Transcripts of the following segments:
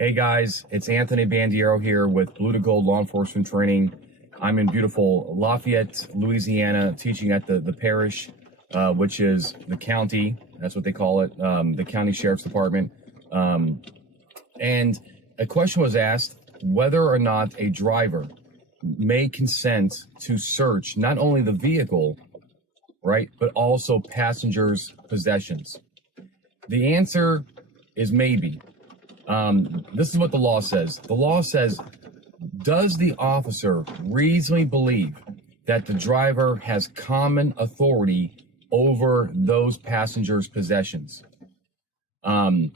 Hey guys, it's Anthony Bandiero here with Blue to Gold Law Enforcement Training. I'm in beautiful Lafayette, Louisiana, teaching at the parish, which is the county. That's what they call it, the county sheriff's department. And a question was asked whether or not a driver may consent to search not only the vehicle, right, but also passengers' possessions. The answer is maybe. This is what the law says. The law says, does the officer reasonably believe that the driver has common authority over those passengers' possessions? And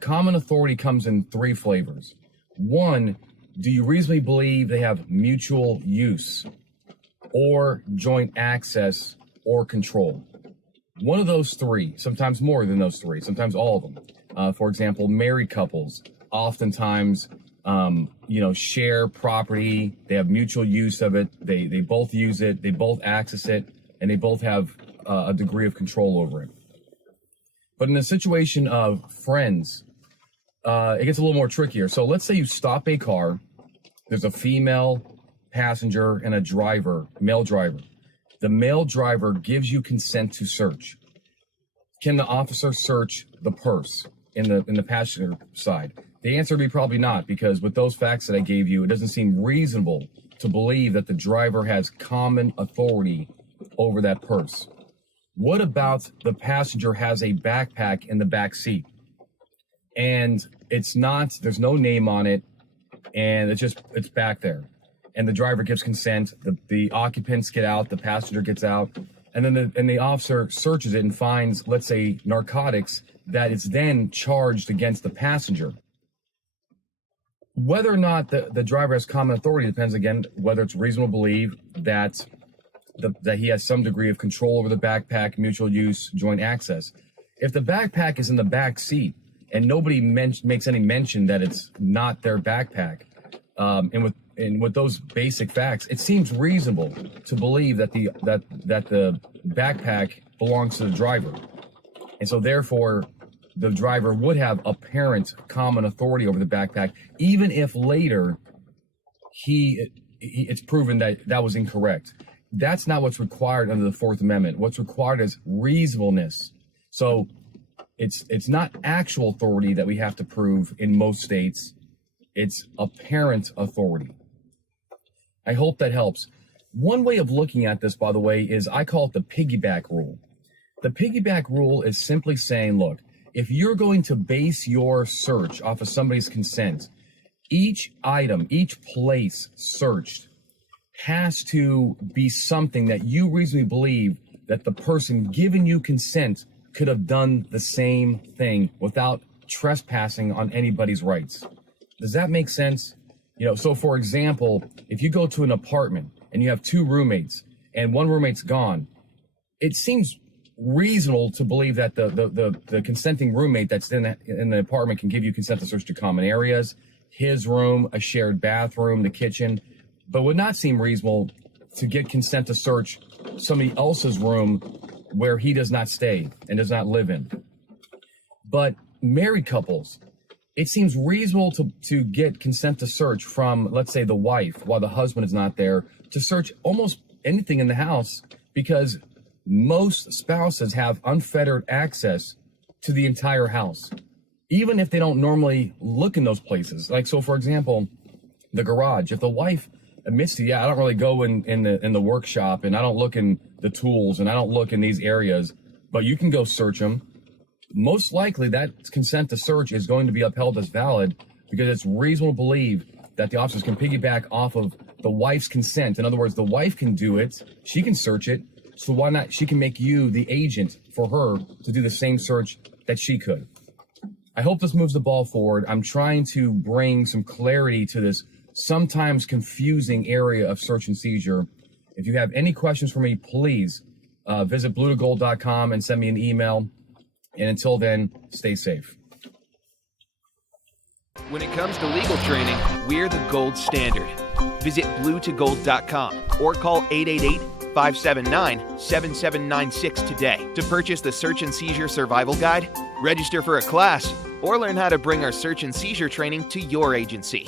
common authority comes in three flavors. One, do you reasonably believe they have mutual use or joint access or control? One of those three, sometimes more than those three, sometimes all of them. For example, married couples oftentimes, share property. They have mutual use of it. They both use it. They both access it, and they both have a degree of control over it. But in a situation of friends, it gets a little more trickier. So let's say you stop a car. There's a female passenger and a driver, male driver. The male driver gives you consent to search. Can the officer search the purse in the passenger side? The answer would be probably not, because with those facts that I gave you, it doesn't seem reasonable to believe that the driver has common authority over that purse. What about the passenger has a backpack in the back seat and there's no name on it, and it's back there, and the driver gives consent, the occupants get out, the passenger gets out, and then the officer searches it and finds, let's say, narcotics that is then charged against the passenger. Whether or not the driver has common authority depends, again, whether it's reasonable to believe that he has some degree of control over the backpack, mutual use, joint access. If the backpack is in the back seat and nobody makes any mention that it's not their backpack, and with those basic facts, it seems reasonable to believe that the backpack belongs to the driver. And so therefore, the driver would have apparent common authority over the backpack, even if later it's proven that was incorrect. That's not what's required under the Fourth Amendment. What's required is reasonableness. So it's not actual authority that we have to prove in most states. It's apparent authority. I hope that helps. One way of looking at this, by the way, is I call it the piggyback rule. The piggyback rule is simply saying, look, if you're going to base your search off of somebody's consent, each item, each place searched has to be something that you reasonably believe that the person giving you consent could have done the same thing without trespassing on anybody's rights. Does that make sense? So for example, if you go to an apartment and you have two roommates and one roommate's gone, it seems reasonable to believe that the consenting roommate that's in the apartment can give you consent to search the common areas, his room, a shared bathroom, the kitchen, but would not seem reasonable to get consent to search somebody else's room where he does not stay and does not live in. But married couples, it seems reasonable to get consent to search from, let's say, the wife while the husband is not there, to search almost anything in the house, because most spouses have unfettered access to the entire house, even if they don't normally look in those places. Like, so for example, the garage, if the wife admits to, I don't really go in the workshop, and I don't look in the tools, and I don't look in these areas, but you can go search them. Most likely that consent to search is going to be upheld as valid, because it's reasonable to believe that the officers can piggyback off of the wife's consent. In other words, the wife can do it, she can search it, so why not? She can make you the agent for her to do the same search that she could. I hope this moves the ball forward. I'm trying to bring some clarity to this sometimes confusing area of search and seizure. If you have any questions for me, please visit bluetogold.com and send me an email. And until then, stay safe. When it comes to legal training, we're the gold standard. Visit bluetogold.com or call 888-579-7796 today to purchase the Search and Seizure Survival Guide, register for a class, or learn how to bring our search and seizure training to your agency.